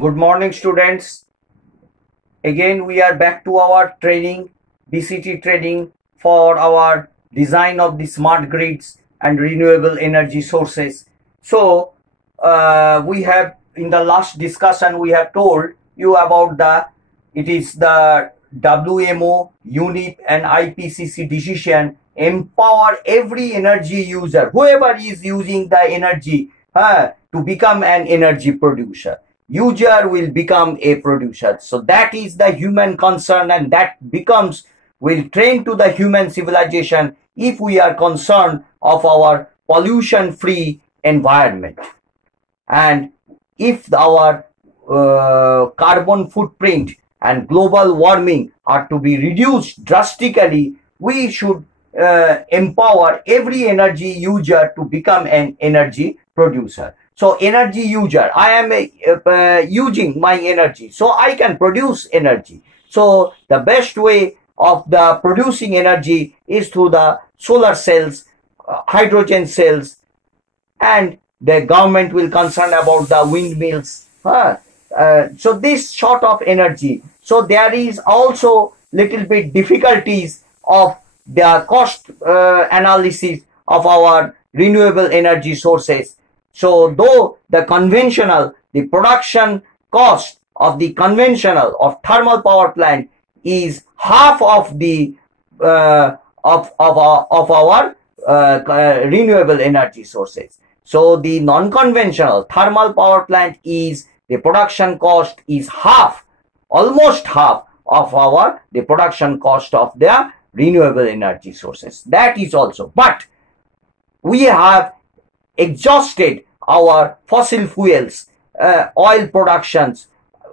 Good morning, students. Again, we are back to our training, BCT training for our design of the smart grids and renewable energy sources. So, we have in the last discussion we have told you about it is the WMO, UNIP and IPCC decision empower every energy user, whoever is using the energy, to become an energy producer. User will become a producer. So that is the human concern, and that will train to the human civilization if we are concerned of our pollution free environment. And if our carbon footprint and global warming are to be reduced drastically, we should empower every energy user to become an energy producer. So energy user, I am using my energy, so I can produce energy. So the best way of the producing energy is through the solar cells, hydrogen cells, and the government will concern about the windmills. So this sort of energy. So there is also little bit difficulties of the cost analysis of our renewable energy sources. So though the production cost of the conventional of thermal power plant is half of the of our renewable energy sources. So the non-conventional thermal power plant is the production cost is almost half of the production cost of the renewable energy sources. That is also, but we have exhausted our fossil fuels, oil productions,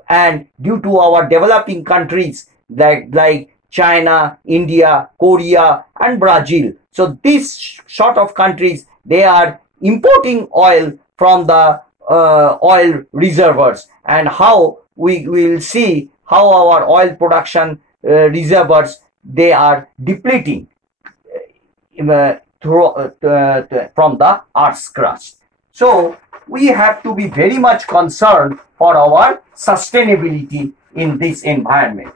and due to our developing countries like China, India, Korea, and Brazil. So these sort of countries, they are importing oil from the oil reservoirs, and how we will see how our oil production reservoirs, they are depleting from the Earth's crust. So we have to be very much concerned for our sustainability in this environment.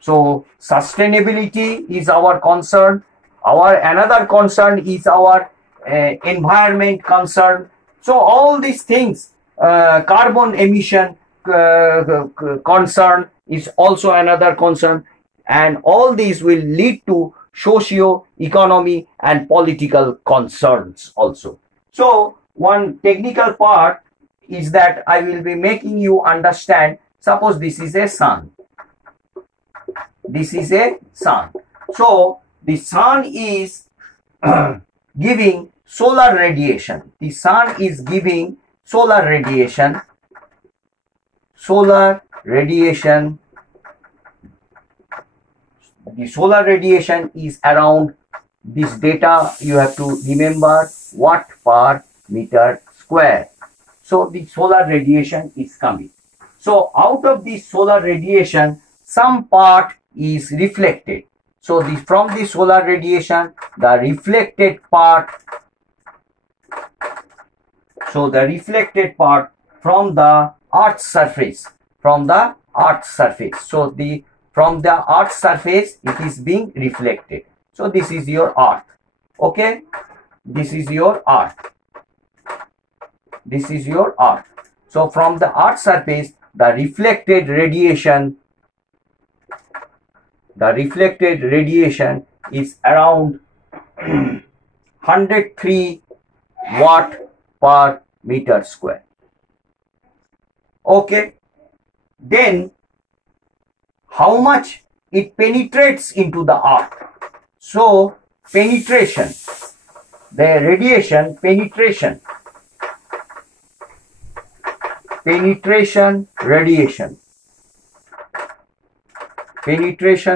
So sustainability is our concern. Our another concern is our environment concern. So all these things, carbon emission concern is also another concern, and all these will lead to socio-economy and political concerns also. So one technical part is that I will be making you understand. Suppose this is a sun. This is a sun. So the sun is giving solar radiation. The sun is giving solar radiation. Solar radiation. The solar radiation is around, this data you have to remember, watt per meter square. So the solar radiation is coming. So out of this solar radiation, some part is reflected. So from the solar radiation, the reflected part, so the reflected part from the Earth's surface, from the Earth's surface. So from the Earth's surface, it is being reflected. So this is your Earth. Okay, this is your Earth. This is your Earth. So from the Earth's surface, the reflected radiation is around 103 watt per meter square. Okay, then how much it penetrates into the Earth? So penetration, the radiation penetration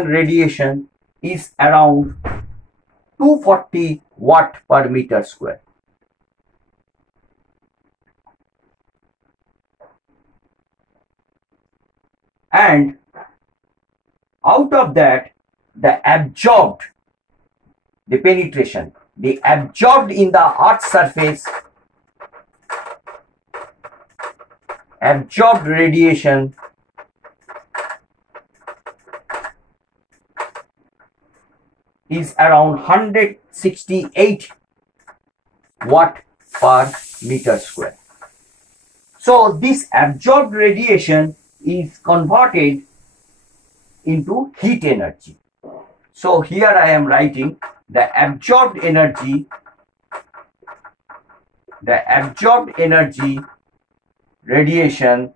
radiation is around 240 watt per meter square. And out of that, the absorbed in the Earth's surface absorbed radiation is around 168 watt per meter square. So this absorbed radiation is converted into heat energy. So here I am writing the absorbed energy radiation.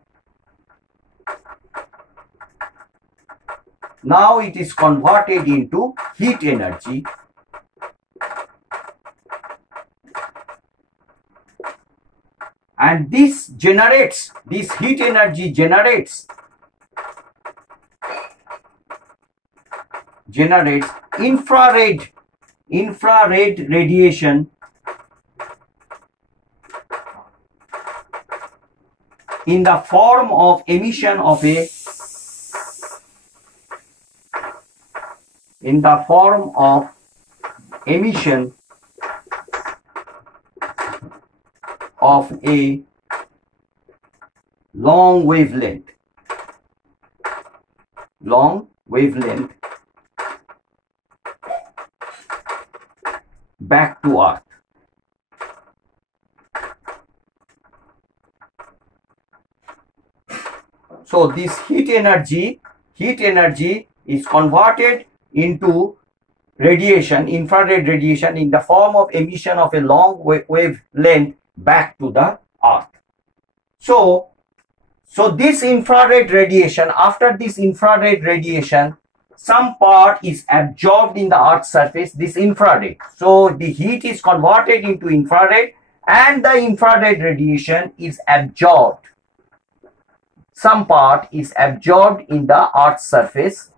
Now it is converted into heat energy, and this heat energy generates infrared radiation in the form of emission of a long wavelength back to Earth. So this heat energy is converted into radiation, infrared radiation, in the form of emission of a long wavelength back to the Earth. So this infrared radiation, after this infrared radiation, some part is absorbed in the Earth's surface, this infrared. So the heat is converted into infrared, and the infrared radiation is absorbed. Some part is absorbed in the Earth's surface.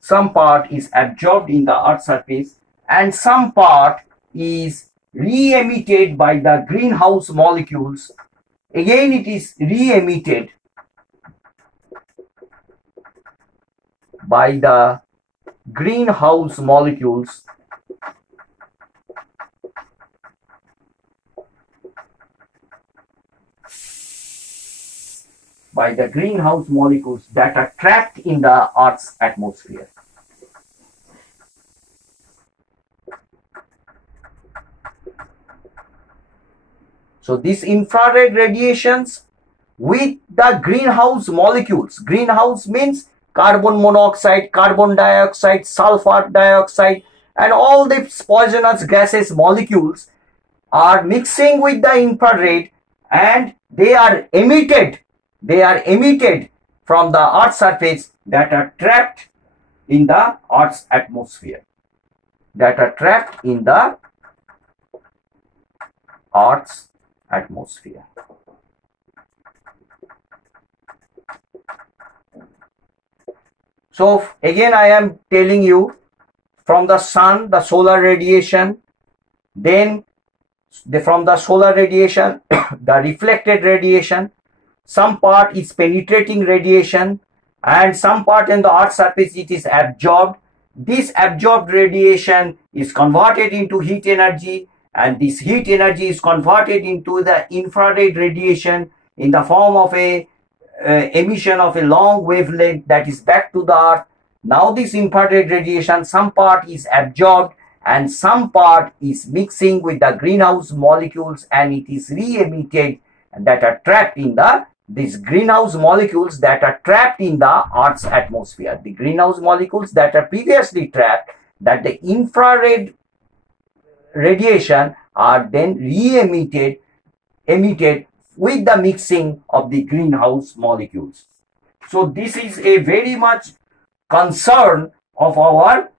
Some part is absorbed in the Earth's surface, and some part is re-emitted by the greenhouse molecules. Again, it is re-emitted by the greenhouse molecules that are trapped in the Earth's atmosphere. So these infrared radiations with the greenhouse molecules, greenhouse means carbon monoxide, carbon dioxide, sulfur dioxide, and all the poisonous gases molecules are mixing with the infrared, and they are emitted from the Earth's surface, that are trapped in the Earth's atmosphere. So again I am telling you, from the sun, the solar radiation, then from the solar radiation, the reflected radiation, some part is penetrating radiation, and some part in the Earth's surface it is absorbed. This absorbed radiation is converted into heat energy, and this heat energy is converted into the infrared radiation in the form of a emission of a long wavelength that is back to the Earth. Now this infrared radiation, some part is absorbed and some part is mixing with the greenhouse molecules, and it is re-emitted, and that are trapped in these greenhouse molecules that are trapped in the Earth's atmosphere. The greenhouse molecules that are previously trapped, that the infrared radiation are then re-emitted with the mixing of the greenhouse molecules. So this is a very much concern of our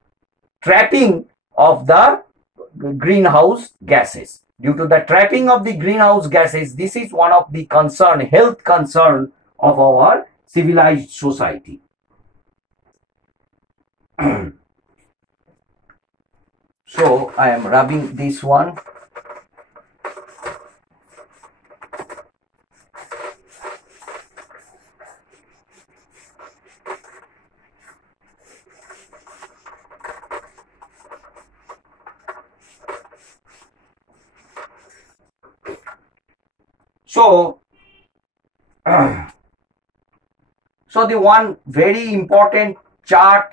trapping of the greenhouse gases. Due to the trapping of the greenhouse gases, this is one of the health concern of our civilized society. So I am rubbing this one. So so the one very important chart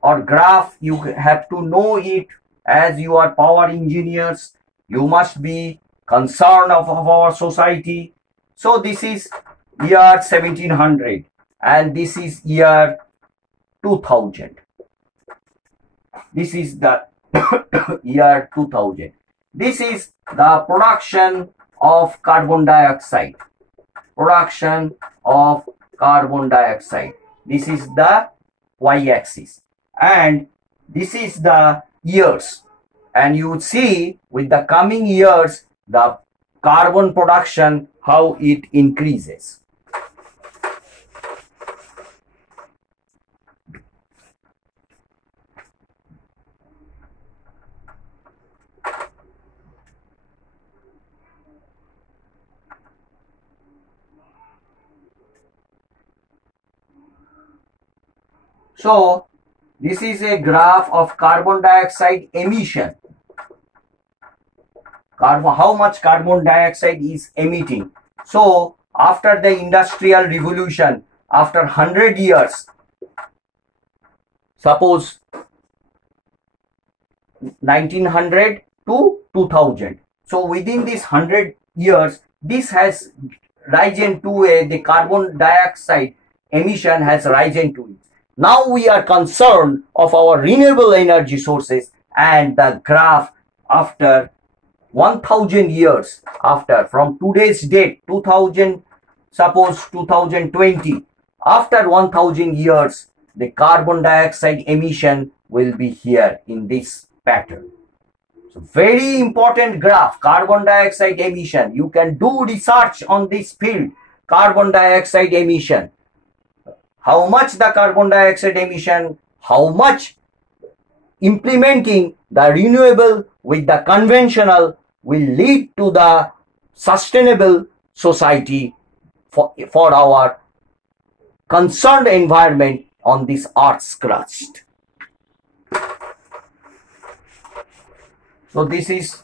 or graph, you have to know it. As you are power engineers, you must be concerned of our society. So this is year 1700 and this is year 2000. This is the year 2000. This is the production of carbon dioxide. Production of carbon dioxide. This is the y-axis and this is the years, and you would see with the coming years the carbon production, how it increases. So this is a graph of carbon dioxide emission. How much carbon dioxide is emitting. So after the industrial revolution, after 100 years, suppose 1900 to 2000. So within this 100 years, this has risen to the carbon dioxide emission has risen to it. Now we are concerned of our renewable energy sources, and the graph after 1000 years, after from today's date 2000, suppose 2020, after 1000 years the carbon dioxide emission will be here in this pattern. So very important graph, carbon dioxide emission. You can do research on this field, carbon dioxide emission. How much the carbon dioxide emission, how much implementing the renewable with the conventional will lead to the sustainable society for our concerned environment on this earth's crust. So this is,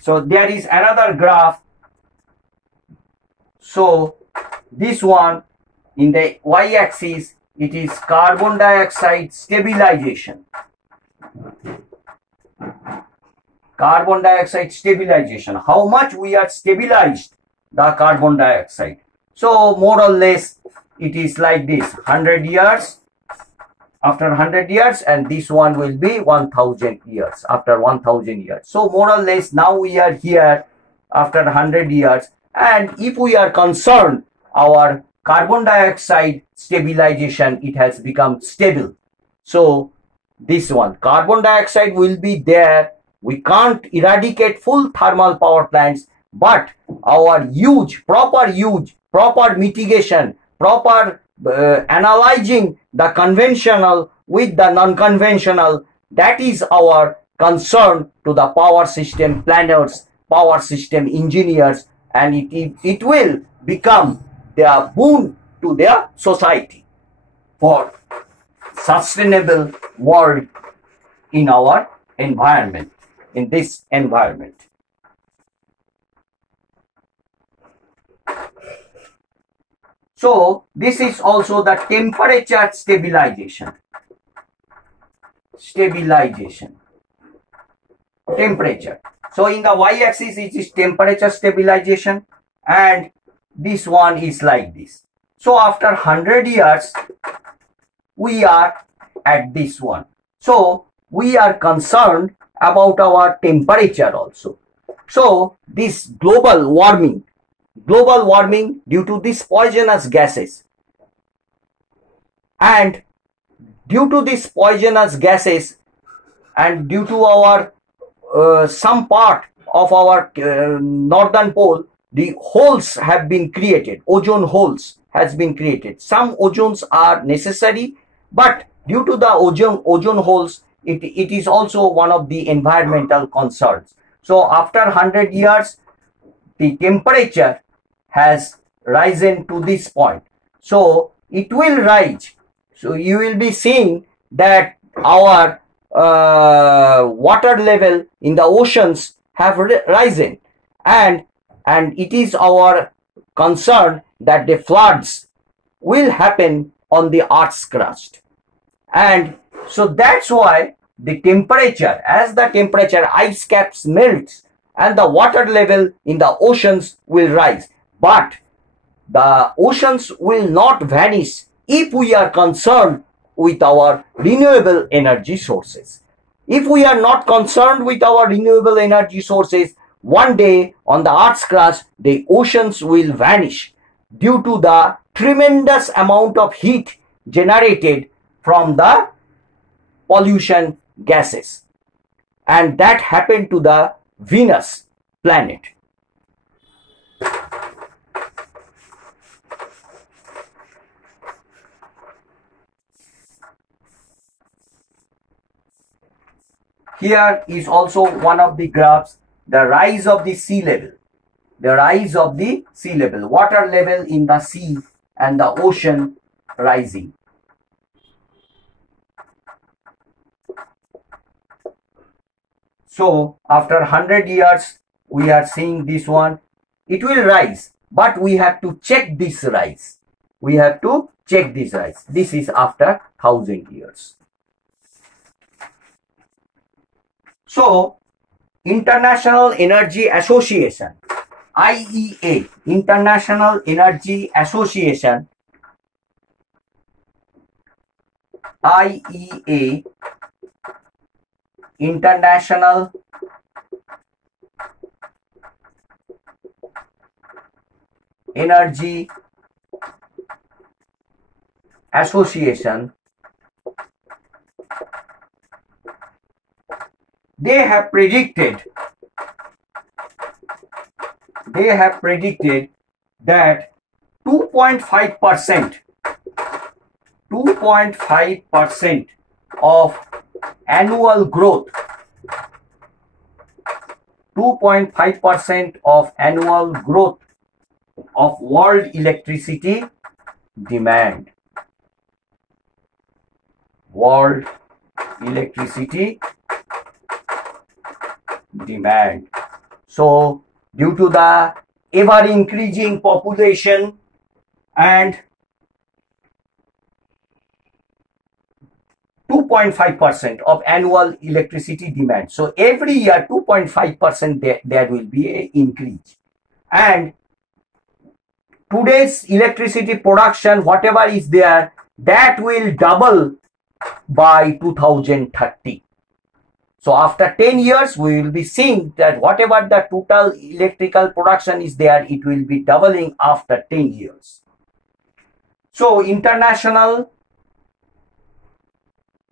so there is another graph. So this one in the y-axis, it is carbon dioxide stabilization. Carbon dioxide stabilization. How much we are stabilized the carbon dioxide. So more or less it is like this, 100 years, after 100 years, and this one will be 1000 years, after 1000 years. So more or less now we are here after 100 years, and if we are concerned our carbon dioxide stabilization, it has become stable. So this one, carbon dioxide will be there. We can't eradicate full thermal power plants, but our proper mitigation, proper analyzing the conventional with the non-conventional, that is our concern to the power system planners, power system engineers, and it will become their boon to their society for sustainable world in our environment, in this environment. So this is also the temperature stabilization. Temperature. So in the y-axis it is temperature stabilization, and this one is like this. So after 100 years we are at this one. So we are concerned about our temperature also. So this global warming due to these poisonous gases, and due to these poisonous gases and due to our some part of our northern pole, the holes have been created, ozone holes has been created. Some ozones are necessary, but due to the ozone holes, it is also one of the environmental concerns. So after 100 years the temperature has risen to this point. So it will rise. So you will be seeing that our water level in the oceans have risen, and it is our concern that the floods will happen on the Earth's crust. And so that's why the temperature, as the temperature, ice caps melts and the water level in the oceans will rise. But the oceans will not vanish if we are concerned with our renewable energy sources. If we are not concerned with our renewable energy sources, one day on the Earth's crust, the oceans will vanish due to the tremendous amount of heat generated from the pollution gases. And that happened to the Venus planet. Here is also one of the graphs, the rise of the sea level. The rise of the sea level, water level in the sea and the ocean rising. So after 100 years, we are seeing this one. It will rise, but we have to check this rise. We have to check this rise. This is after 1000 years. So, International Energy Association, IEA, International Energy Association, IEA, International Energy Association, they have predicted that 2.5% of annual growth, 2.5% of annual growth of world electricity demand. World electricity demand. So, due to the ever increasing population and 2.5% of annual electricity demand. So, every year 2.5% there will be an increase. And today's electricity production, whatever is there, that will double by 2030. So after 10 years, we will be seeing that whatever the total electrical production is there, it will be doubling after 10 years. So international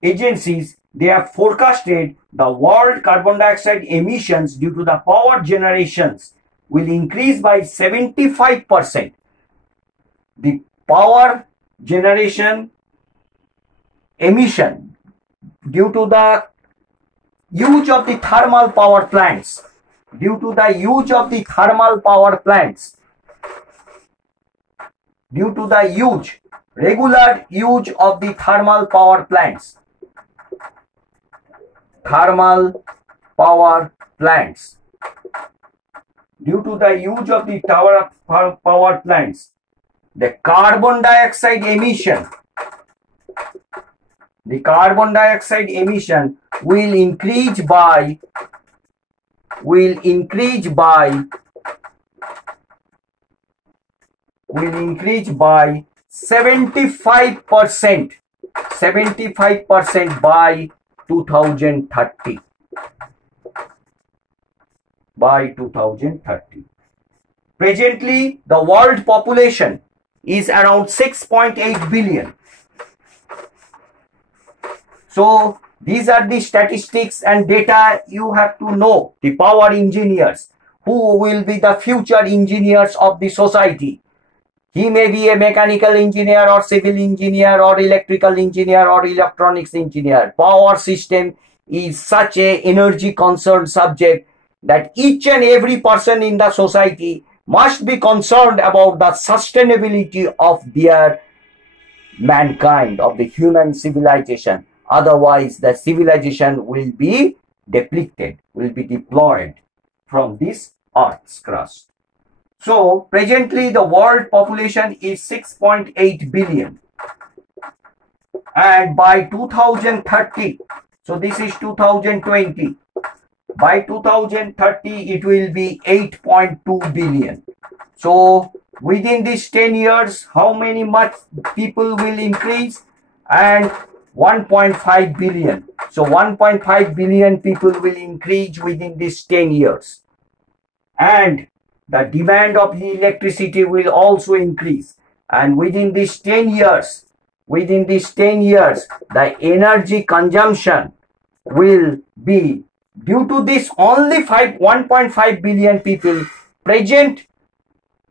agencies, they have forecasted the world carbon dioxide emissions due to the power generations will increase by 75%. The power generation emission due to the use of the thermal power plants, regular use of the thermal power plants, due to the use of the power plants, the carbon dioxide emission will increase by 75% by 2030. Presently, the world population is around 6.8 billion. So, these are the statistics and data you have to know. The power engineers, who will be the future engineers of the society. He may be a mechanical engineer or civil engineer or electrical engineer or electronics engineer. Power system is such a energy concerned subject that each and every person in the society must be concerned about the sustainability of their mankind, of the human civilization. Otherwise, the civilization will be depleted, will be deployed from this Earth's crust. So presently the world population is 6.8 billion, and by 2030, so this is 2020, by 2030 it will be 8.2 billion. So within these 10 years, how many much people will increase? And 1.5 billion. So 1.5 billion people will increase within these 10 years. And the demand of the electricity will also increase. And within these 10 years, the energy consumption will be, due to this only 1.5 billion people present,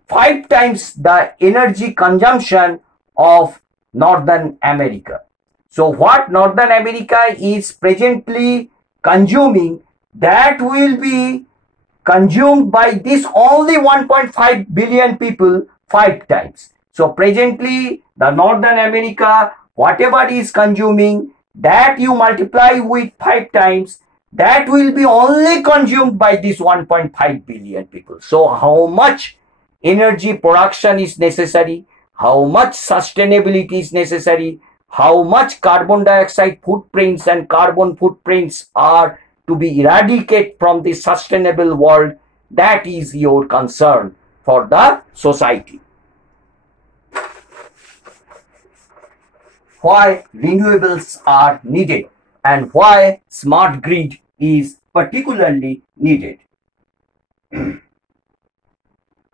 5 times the energy consumption of Northern America. So what Northern America is presently consuming, that will be consumed by this only 1.5 billion people 5 times. So presently the Northern America, whatever is consuming, that you multiply with 5 times, that will be only consumed by this 1.5 billion people. So how much energy production is necessary, how much sustainability is necessary, how much carbon dioxide footprints and carbon footprints are to be eradicated from the sustainable world, that is your concern for the society. Why renewables are needed and why smart grid is particularly needed.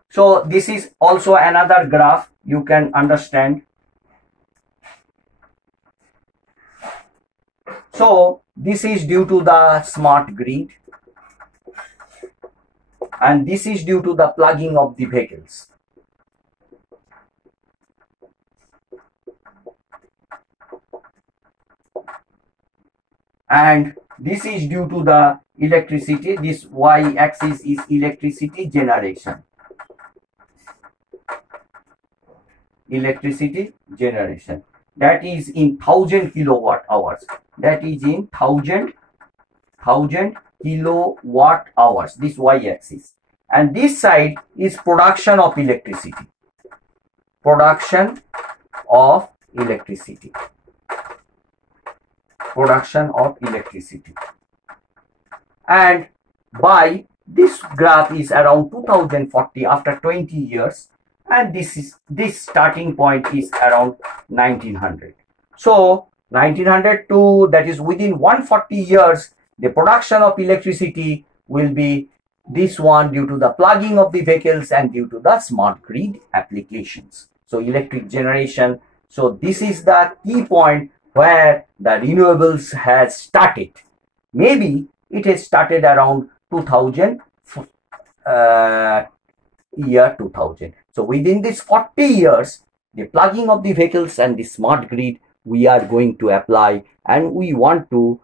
So this is also another graph you can understand. So this is due to the smart grid, and this is due to the plugging of the vehicles. And this is due to the electricity. This y-axis is electricity generation. Electricity generation. That is in 1000 kilowatt hours. That is in 1000 kilowatt hours. This y-axis. And this side is production of electricity. Production of electricity. Production of electricity. And by this graph is around 2040, after 20 years, and this starting point is around 1900. So 1900 to, that is within 140 years, the production of electricity will be this one due to the plugging of the vehicles and due to the smart grid applications. So electric generation. So this is the key point where the renewables has started. Maybe it has started around 2000, year 2000. So within this 40 years, the plugging of the vehicles and the smart grid we are going to apply, and we want to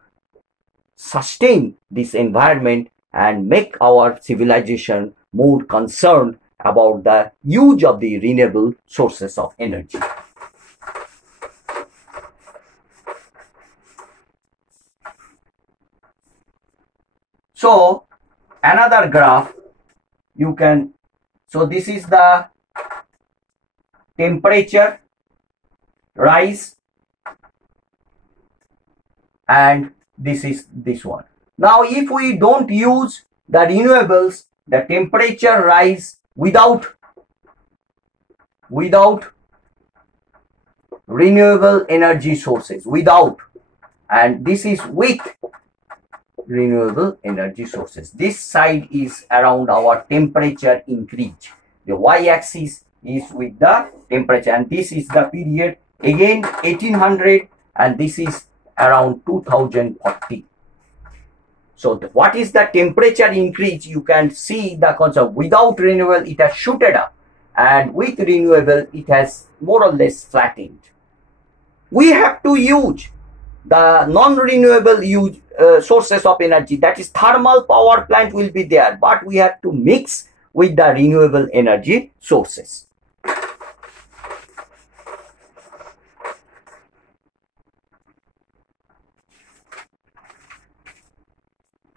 sustain this environment and make our civilization more concerned about the use of the renewable sources of energy. So another graph you can, so this is the temperature rise, and this is this one. Now if we don't use the renewables, the temperature rise without renewable energy sources, and this is with renewable energy sources. This side is around our temperature increase. The y-axis is with the temperature, and this is the period again 1800, and this is around 2040. So what is the temperature increase? You can see the concept. Without renewable it has shooted up, and with renewable it has more or less flattened. We have to use the non-renewable sources of energy, that is thermal power plant will be there, but we have to mix with the renewable energy sources.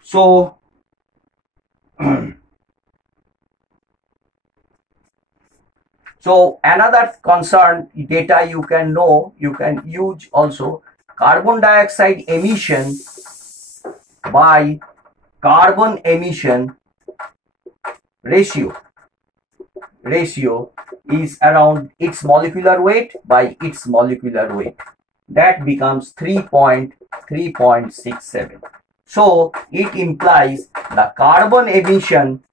So So another concern data you can know, you can use also carbon dioxide emission by carbon emission ratio is around its molecular weight by its molecular weight. That becomes 3.67. So it implies the carbon emission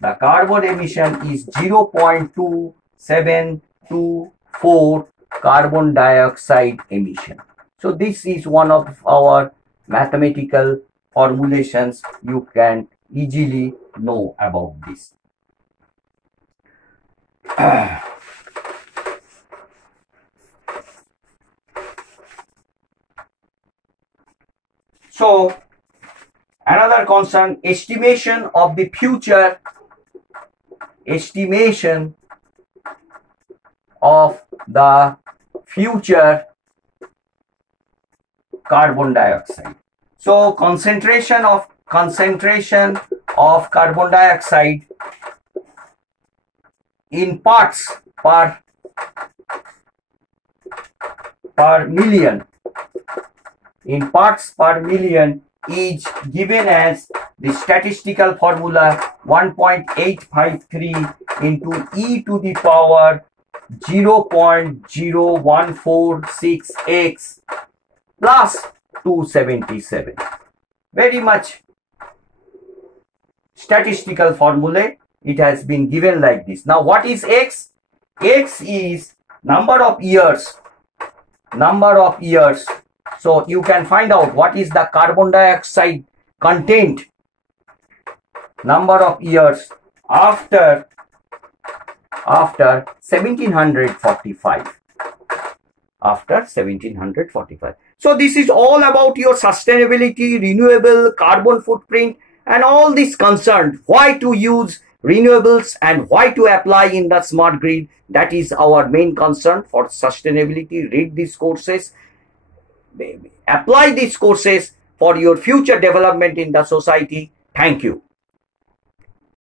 is 0.2724 carbon dioxide emission. So this is one of our mathematical formulations. You can easily know about this. So another concern, estimation of the future carbon dioxide. So concentration of carbon dioxide in parts per million is given as the statistical formula 1.853 into e to the power 0.0146x plus 277. Very much statistical formula. It has been given like this. Now what is x? X is number of years. So you can find out what is the carbon dioxide content, number of years after 1745. So this is all about your sustainability, renewable, carbon footprint, and all this concerned. Why to use renewables and why to apply in the smart grid. That is our main concern for sustainability. Read these courses, apply these courses for your future development in the society. Thank you.